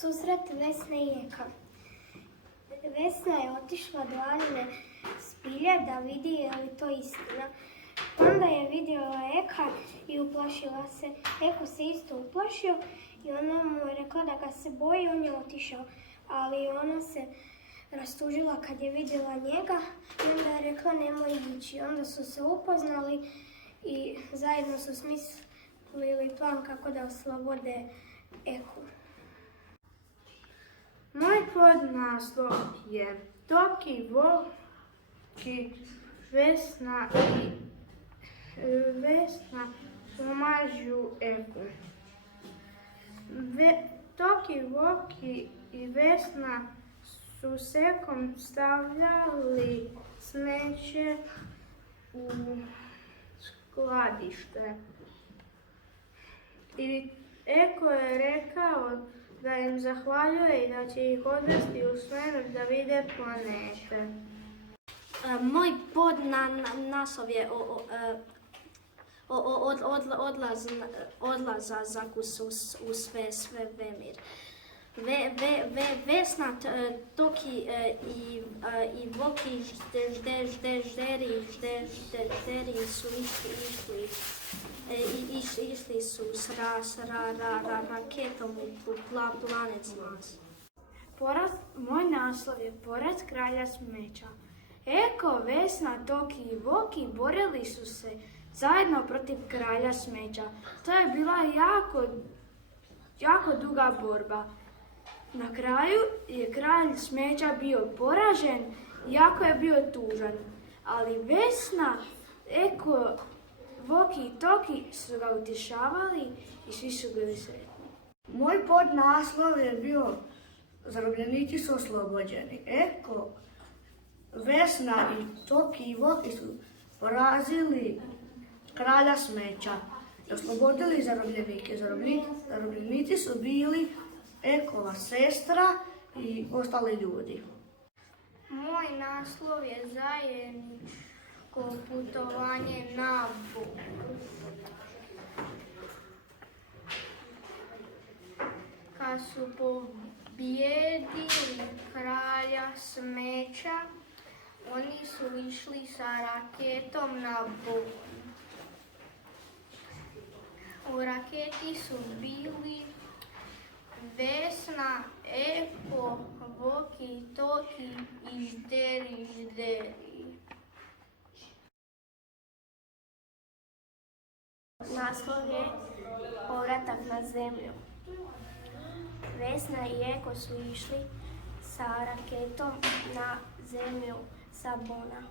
Susret Vesne i Eka. Vesna je otišla do Anine spilje da vidi je li to istina. Onda je vidjela Eka i uplašila se. Eko se isto uplašio i ona mu je rekla da ga se boji i on je otišao. Ali ona se rastužila kad je vidjela njega i onda je rekla nemoj ići. Onda su se upoznali i zajedno su smislili plan kako da oslobode Eku. Moj podnaslov je Toki, Voki, Vesna pomažu Eku. Toki, Voki i Vesna su s Ekom stavljali smeće u skladište. I Eko je rekao da im zahvaljuje i da će ih odvesti u svemir da vide planete. Moj podnaslov je odlazak u svemir. Vesna, Toki i Voki žderi su išli su s raketom u planet Mars. Moj naslov je Poraz kralja smeća. Eko, Vesna, Toki i Voki borili su se zajedno protiv kralja smeća. To je bila jako duga borba. Na kraju je kralj smeća bio poražen, jako je bio tužan. Ali Vesna, Eko, Voki i Toki su ga utješavali i svi su bili sretni. Moj podnaslov je bio Zarobljenici su oslobođeni. Eko, Vesna i Toki i Voki su porazili kralja smeća i oslobodili zarobljenike. Zarobljenici su bili Ekova sestra i ostali ljudi. Moj naslov je zajedničko putovanje na Bog. Kad su pobijedili kralja smeća, oni su išli sa raketom na Bog. U raketi su bili Vesna, Eko, Voki, Toki i žderi. Naslov je Povratak na zemlju. Vesna i Eko su išli sa raketom na zemlju sa Bona.